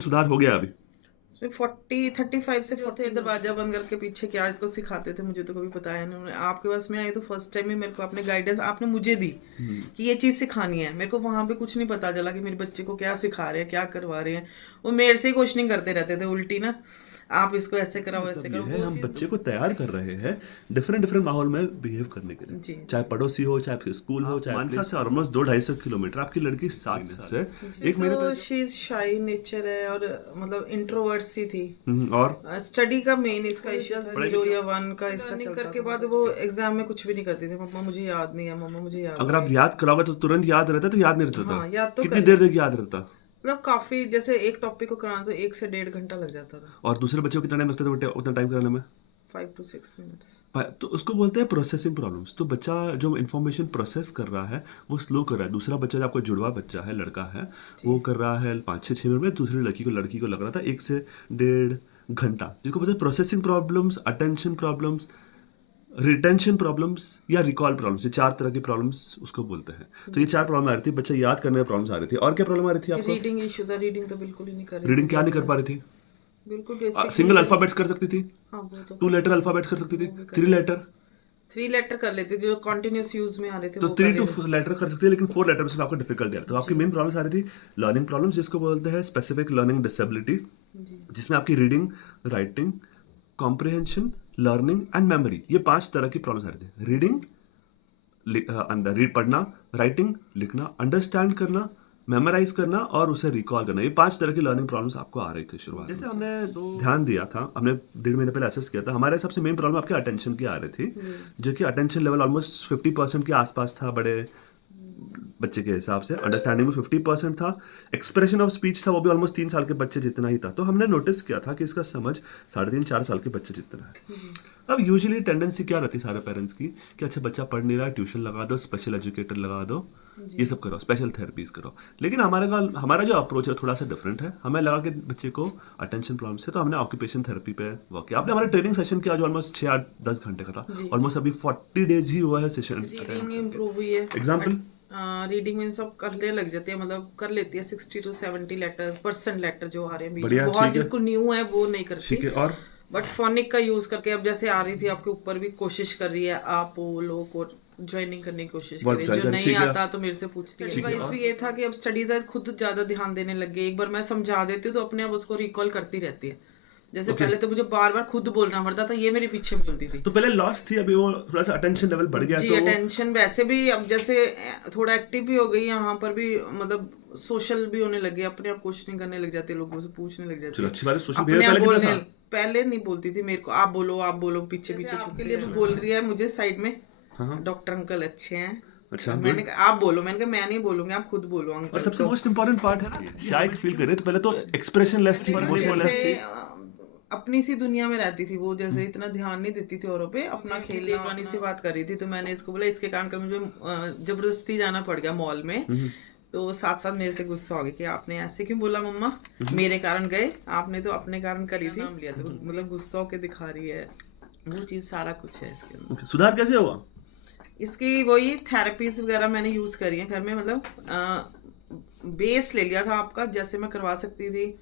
सुधार हो गया अभी? 35 से 40 दरवाजा बंद करके पीछे क्या इसको सिखाते थे, मुझे तो कभी बताया नहीं उन्होंने। आपके पास में आई तो फर्स्ट टाइम ही मेरे को आपने गाइडेंस आपने मुझे दी कि ये चीज़ सिखानी है। मेरे को वहाँ पे कुछ नहीं पता चला कि मेरे बच्चे को क्या सिखा रहे हैं, क्या करवा रहे हैं। वो मेरे से ही क्वेश्चनिंग करते रहते थे उल्टी ना, आप इसको ऐसे कराओ ऐसे मतलब ये करो। है हम बच्चे को तैयार कर रहे हैं डिफरेंट डिफरेंट माहौल में बिहेव करने के लिए, जी चाहे पड़ोसी हो, चाहे आपके स्कूल हो, चाहे मानसा से ऑलमोस्ट 2-250 किलोमीटर आपकी लड़की 7 से एक महीने तो पहले शी शाई नेचर है और मतलब इंट्रोवर्ट सी थी। और स्टडी का मेन इसका इश्यू 0 या 1 का इसका चलता करके बाद वो एग्जाम में कुछ भी नहीं करती थी। मम्मा मुझे याद नहीं है, मम्मा मुझे याद अगर नहीं आप है। याद कराओगे तो तुरंत याद रहता, तो याद नहीं रहता हाँ, था? याद तो कितनी कर देर लेती तक याद रहता? मतलब काफी, जैसे एक टॉपिक को कराना तो 1 से 1.5 घंटा लग जाता था। और दूसरे बच्चों को कितना टाइम लगता था बेटे उतना टाइम कराने में? 5 to 6 मिनट्स। तो उसको बोलते हैं प्रोसेसिंग प्रॉब्लम्स। तो बच्चा जो इन्फॉर्मेशन प्रोसेस कर रहा है वो स्लो कर रहा है। दूसरा बच्चा जो आपका जुड़वा बच्चा है, लड़का है, वो कर रहा है 5 से 6 मिनट में। दूसरी लड़की को लग रहा था 1 से 1.5 घंटा, जिसको बोलते हैं processing problems, attention problems, retention problems या रिकॉल प्रॉब्लम्स। ये 4 तरह की प्रॉब्लम्स उसको बोलते हैं। तो ये 4 प्रॉब्लम आ रही थी, बच्चा याद करने में प्रॉब्लम्स आ रही थी। और क्या प्रॉब्लम आ रही थी आपको? रीडिंग इशू था, रीडिंग तो बिल्कुल ही नहीं कर रही रीडिंग थी। क्या नहीं कर पा रही थी? बिल्कुल बेसिक सिंगल अल्फाबेट्स कर सकती थी? हाँ वो तो 2 लेटर अल्फाबेट्स कर सकती थी? 3 लेटर? 3 लेटर कर लेते जो कॉन्टिन्यूस यूज में आ रहे थे तो वो 3 कर टू लेते। लेटर कर सकती है, लेकिन 4 लेटर में आपको डिफिकल्टी आ रही है। तो आपकी मेन प्रॉब्लम्स आ रही थी लर्निंग प्रॉब्लम्स, जिसको बोलते हैं स्पेसिफिक लर्निंग डिसेबिलिटी, जिसमें आपकी reading, writing, comprehension, learning and memory, ये 5 तरह की प्रॉब्लम्स आ रही थी। रीडिंग रीड पढ़ना, राइटिंग लिखना, अंडरस्टैंड करना, मेमोराइज करना और उसे रिकॉल करना, ये 5 तरह की लर्निंग प्रॉब्लम्स आपको आ रही थी शुरुआत में। जैसे हमने ध्यान दिया था, हमने 1.5 महीने पहले असेस किया था, हमारे सबसे मेन प्रॉब्लम आपके अटेंशन की आ रही थी, जो कि अटेंशन लेवल ऑलमोस्ट 50% के आसपास था बड़े बच्चे के हिसाब से। अंडरस्टैंडिंग में 50% था। एक्सप्रेशन ऑफ स्पीच था, वो भी ऑलमोस्ट 3 साल के बच्चे जितना ही था। तो हमने नोटिस किया था कि इसका समझ 3.5-4 साल के बच्चे जितना है। अब यूजुअली टेंडेंसी क्या रहती है सारे पेरेंट्स की कि अच्छा बच्चा पढ़ नहीं रहा, ट्यूशन लगा दो, स्पेशल एजुकेटर लगा दो, ये सब करो, स्पेशल थेरेपीज करो। लेकिन हमारा जो अप्रोच है थोड़ा सा डिफरेंट है। हमें लगा कि बच्चे को अटेंशन प्रॉब्लम से, तो हमने ऑक्यूपेशन थेरेपी पे वर्क किया। आपने हमारा ट्रेनिंग सेशन किया जो ऑलमोस्ट 6-8-10 घंटे का था। ऑलमोस्ट अभी 40 डेज ही हुआ है सेशन। रीडिंग इम्प्रूव हुई है। एग्जाम्पल रीडिंग में सब करने लग जाती है, मतलब कर लेती है 60 to 70 लेटर जो आ रहे हैं बीच में। बढ़िया, बहुत ठीक है। बिल्कुल न्यू है वो नहीं करती। ठीक है। और बट फोनिक का यूज करके अब जैसे आ रही थी आपके ऊपर भी कोशिश कर रही है, आप वो लोगों को ज्वाइनिंग करने की कोशिश कर रही है। जो नहीं आता तो मेरे से पूछती है। एडवाइस भी ये था कि अब स्टडीज खुद ज्यादा ध्यान देने लग गई। एक बार मैं समझा देती हूँ तो अपने आप उसको रिकॉल करती रहती है। जैसे पहले तो मुझे बार बार खुद बोलना पड़ता था, ये मेरे पीछे बोलती थी। तो पहले लॉस थी, अभी वो थोड़ा सा अटेंशन लेवल बढ़ गया। जी, तो अटेंशन वैसे भी अब जैसे थोड़ा एक्टिव भी हो गई, यहाँ पर भी मतलब सोशल भी होने लगी, अपने आप क्वेश्चनिंग करने लग जाती है, लोगों से पूछने लग जाती चलो है। अच्छी बात है। सोशल अपने बिहेवियर आप पहले कितना बोलने, था? पहले नहीं बोलती थी मेरे को आप बोलो पीछे पीछे छुपके लिए बोल रही है मुझे साइड में। डॉक्टर अंकल अच्छे हैं। अच्छा, मैंने कहा आप बोलो, मैंने कहा मैं नहीं बोलूंगी, आप खुद बोलो अंकल। और सबसे मोस्ट इंपॉर्टेंट पार्ट है ना, शाय फील कर रहे तो पहले तो एक्सप्रेशन लेस थी, इमोशन लेस थी। अपनी सी दुनिया में रहती थी वो, जैसे इतना ध्यान नहीं देती थी औरों पे, अपना खेलना पानी से बात कर रही थी। तो मैंने इसको बोला, इसके कारण मुझे जबरदस्ती जाना पड़ गया मॉल में। तो साथ साथ मेरे से गुस्सा हो गया कि आपने ऐसे क्यों बोला मम्मा, मेरे कारण गए, आपने तो अपने कारण करी थी। नाम लिया तो मतलब गुस्सा होके दिखा रही है, वो चीज सारा कुछ है इसके अंदर। सुधार कैसे हुआ? इसकी वही थेरेपीज वगैरह मैंने यूज करी है घर में, मतलब बेस ले लिया था आपका, जैसे मैं करवा सकती थी।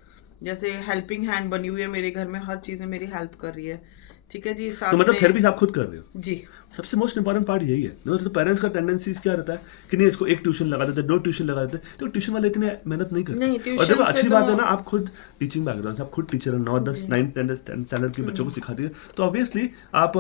जैसे हेल्पिंग हैंड बनी हुई है मेरे घर में, हर चीज में मेरी हेल्प कर रही है। ठीक है जी। साथ तो मतलब में थेरेपी आप खुद कर रहे हो? जी। सबसे मोस्ट इंपॉर्टेंट पार्ट यही है। तो पेरेंट्स का टेंडेंसीज क्या रहता है कि नहीं इसको एक ट्यूशन लगा देते, 2 ट्यूशन लगा देते, तो ट्यूशन वाले इतने मेहनत नहीं करते। और देखो अच्छी बात है ना, आप खुद टीचिंग बैकग्राउंड से, आप खुद टीचर हैं, 9, 10, 9, 10 स्टैंडर्ड के बच्चों को सिखाती है, तो ऑब्वियसली आप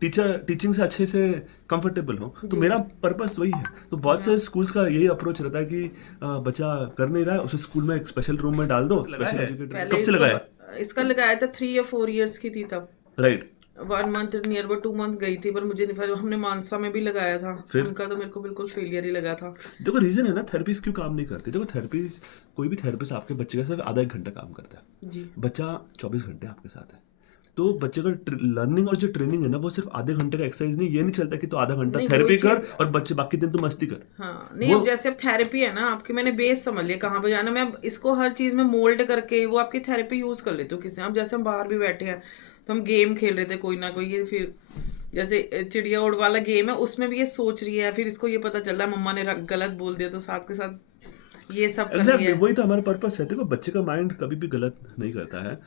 टीचिंग से अच्छे से कंफर्टेबल हो। तो मेरा पर्पस वही है। तो बहुत से स्कूल्स का यही अप्रोच रहता है कि बच्चा कर नहीं रहा है, उसे स्कूल में एक स्पेशल रूम में डाल दो, स्पेशल एजुकेटर। कब से लगाया? इसका लगाया था 3 या 4 इयर्स की थी तब। Right. 1 month near about 2 month गई थी, पर मुझे नहीं, फिर हमने मानसा में भी लगाया था। फिर? उनका तो मेरे को बिल्कुल फेलियर ही लगा था। देखो रीजन है ना, थेरेपीज क्यों काम नहीं करती। देखो थेरेपीज, कोई भी थेरेपिस्ट आपके बच्चे का सिर्फ आधा 1 घंटा काम करता है जी। बच्चा 24 घंटे आपके साथ है। तो बच्चे का लर्निंग और जो ट्रेनिंग है ना, वो सिर्फ आधे घंटे का एक्सरसाइज नहीं। ये नहीं चलता कि तो आधा घंटा थेरेपी कर और बच्चे बाकी दिन तो मस्ती कर। हाँ नहीं, अब जैसे अब थेरेपी है ना आपकी, मैंने बेस समझ लिया कहाँ पे जाना। मैं अब इसको हर चीज में मोल्ड करके वो आपकी थेरेपी यूज कर लेती हूँ किसी। अब जैसे हम बाहर भी बैठे हैं तो हम गेम खेल रहे थे कोई ना कोई, ये फिर जैसे चिड़िया उड़ वाला गेम है, उसमें भी ये सोच रही है, फिर इसको ये पता चल रहा है मम्मा ने गलत बोल दिया, तो साथ के साथ ये सब करनी एग्जैक्टली है। वही तो हमारा पर्पस है। देखो बच्चे का माइंड कभी भी गलत नहीं करता है,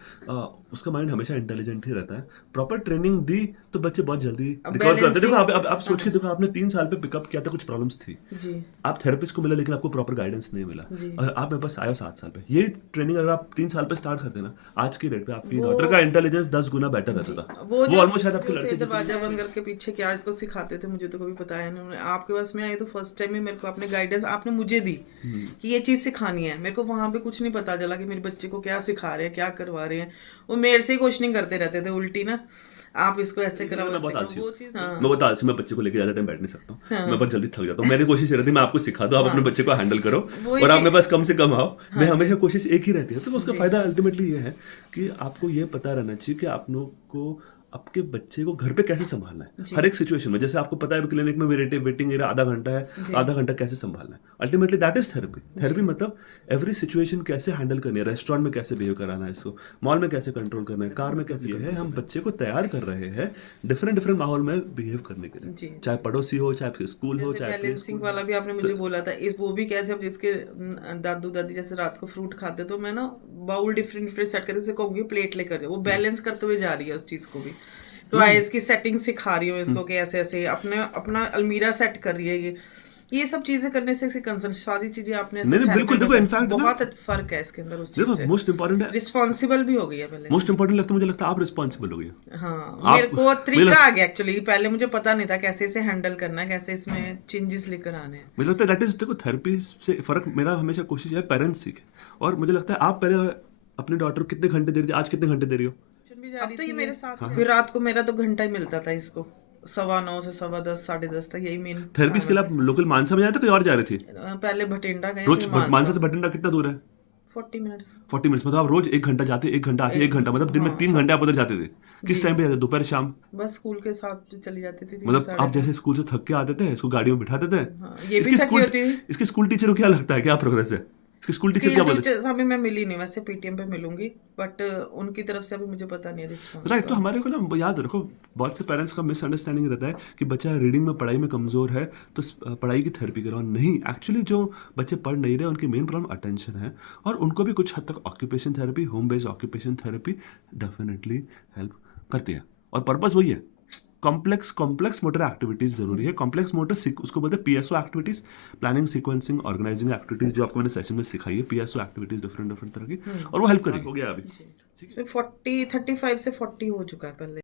उसका माइंड हमेशा इंटेलिजेंट ही रहता है। प्रॉपर ट्रेनिंग दी तो बच्चे बहुत जल्दी अब रिकॉर्ड करते हैं। देखो बैलेंसिंग, आप सोच के देखो, आपने 3 साल पे पिकअप किया था, कुछ प्रॉब्लम्स थी, जी आप थेरेपिस्ट को मिला लेकिन आपको प्रॉपर गाइडेंस नहीं मिला, जी, और आप मेरे पास आए हो 7 साल पे। ये ट्रेनिंग अगर आप 3 साल पे स्टार्ट करते ना, आज की डेट पे आपकी वो डॉटर का इंटेलिजेंस 10 गुना बेटर जी, रहता था। वो वो जो ऑलमोस्ट शायद आपके जो थे लड़के दरवाजा जितने। बंद करके पीछे क्या इसको सिखाते थे, मुझे तो कभी बताया नहीं उन्होंने। आपके पास में आई तो फर्स्ट टाइम ही मेरे को आपने गाइडेंस आपने मुझे दी कि ये चीज़ सिखानी है। मेरे को वहां पे कुछ नहीं पता चला कि मेरे बच्चे को क्या सिखा रहे हैं, क्या करवा रहे हैं। वो मेरे से ही क्वेश्चनिंग करते रहते थे उल्टी ना, आप इसको ऐसे कराओ, मैं ऐसे बहुत करो, आलसी वो हूँ, चीज़। मैं हाँ बहुत आलसी, मैं बच्चे को लेके ज्यादा टाइम बैठ नहीं सकता हूँ, मैं हाँ बहुत जल्दी थक जाता हूँ। मेरी कोशिश ये रहती है मैं आपको सिखा दूँ, आप अपने हाँ, बच्चे को हैंडल करो, वही और आप कि मेरे पास कम से कम आओ। हाँ मैं जी हमेशा कोशिश एक ही रहती है। तो उसका जी फायदा अल्टीमेटली ये है कि आपको ये पता रहना चाहिए कि आप लोग को आपके बच्चे को घर पे कैसे संभालना है, जी हर एक सिचुएशन में। जैसे आपको पता है क्लिनिक में वेटिंग एरिया आधा घंटा है, जी आधा घंटा कैसे संभालना है। Ultimately that is therapy. Therapy जी मतलब एवरी सिचुएशन कैसे हैंडल करनी है, रेस्टोरेंट में कैसे बिहेव कराना है इसको, मॉल में कैसे कंट्रोल करना है, कार में कैसे। ये है हम बच्चे को तैयार कर रहे हैं डिफरेंट डिफरेंट माहौल में बिहेव करने के लिए, जी जी। चाहे पड़ोसी हो, चाहे स्कूल हो, जैसे चाहे प्ले बैलेंसिंग स्कूल वाला हो। भी आपने तो मुझे बोला था, इस वो भी कैसे, अब जिसके दादू दादी जैसे रात को फ्रूट खाते तो मैं ना बाउल डिफरेंट डिफरेंट सेट करके जैसे कहूंगी प्लेट लेकर जाओ, वो बैलेंस करते हुए जा रही है उस चीज को भी। टॉयज की सेटिंग सिखा रही हूँ इसको कि ऐसे ऐसे अपने अपना अलमीरा सेट कर रही है। ये सब चीजें करने से कंसर्न सारी चीजें आपने ऐसे नहीं नहीं थेरेपी बिल्कुल, में देखो इनफैक्ट ना, बहुत फर्क है इसके अंदर उस चीज देखो से। मोस्ट इंपॉर्टेंट है, रिस्पॉन्सिबल भी हो गई है पहले मोस्ट से। इंपॉर्टेंट लगता है, मुझे लगता है आप रिस्पॉन्सिबल हो गए। हाँ, मेरे आप को मुझे तरीका आ गया एक्चुअली, पहले मुझे पता नहीं था कैसे इसे हैंडल करना है, कैसे इसमें चेंजेस लेकर आने हैं। मुझे लगता है दैट इज, देखो थेरेपी से फर्क, मेरा हमेशा कोशिश है पेरेंट्स सीखे। और मुझे लगता है आप पहले अपनी डॉटर को कितने घंटे दे रही थी, आज कितने घंटे दे रही हो? ट्यूशन भी जा रही अब तो ये थी मेरे साथ हाँ ही है। हाँ। फिर रात को मेरा तो घंटा ही मिलता था इसको, 9:15 से 10:15 10:30 तक, यही मेन थेरेपीज टाइम के है। लिए आप लोकल मानसा में जाए थे, कोई और जा रही थी? पहले भटिंडा गए, रोज फिर मानसा मानसा। से भटिंडा कितना दूर है? 40 मिनट्स 40 मिनट्स, मतलब आप रोज 1 घंटा जाते, 1 घंटा आते, 1 घंटा, मतलब दिन में हाँ 3 घंटे आप उधर जाते थे। जी, किस टाइम पे जाते, दोपहर शाम? बस स्कूल के साथ चली जाती थी 3 मतलब साढ़े आप तीन। जैसे स्कूल से थक के आते थे, इसको गाड़ी में बिठाते थे। हाँ, ये भी इसकी थकी स्कूल होती थी। इसकी स्कूल टीचर को क्या लगता है, क्या प्रोग्रेस है? इसकी स्कूल टीचर स्किल क्या बोले? टीचर्स अभी मैं मिली नहीं, वैसे पीटीएम पे मिलूंगी, बट उनकी तरफ से अभी मुझे पता नहीं है रिस्पॉन्स राइट। तो तो। हमारे को ना याद रखो, बहुत से पेरेंट्स का मिसअंडरस्टैंडिंग रहता है कि बच्चा रीडिंग में, पढ़ाई में कमजोर है तो पढ़ाई की थेरेपी कराओ। नहीं, एक्चुअली जो बच्चे पढ़ नहीं रहे उनकी मेन प्रॉब्लम अटेंशन है, और उनको भी कुछ हद तक occupation therapy, home based occupation therapy definitely help करती है। और पर्पस वही है, कॉम्प्लेक्स कॉम्प्लेक्स मोटर एक्टिविटीज जरूरी है। कॉम्प्लेक्स मोटर उसको बोलते हैं PSO activities, planning, sequencing, organising activities, जो आपको मैंने सेशन में सिखाई है, पीएसओ एक्टिविटीज डिफरेंट डिफरेंट तरह की, और वो हेल्प करेगी। हो गया अभी। जी 40 35 से 40 हो चुका है पहले।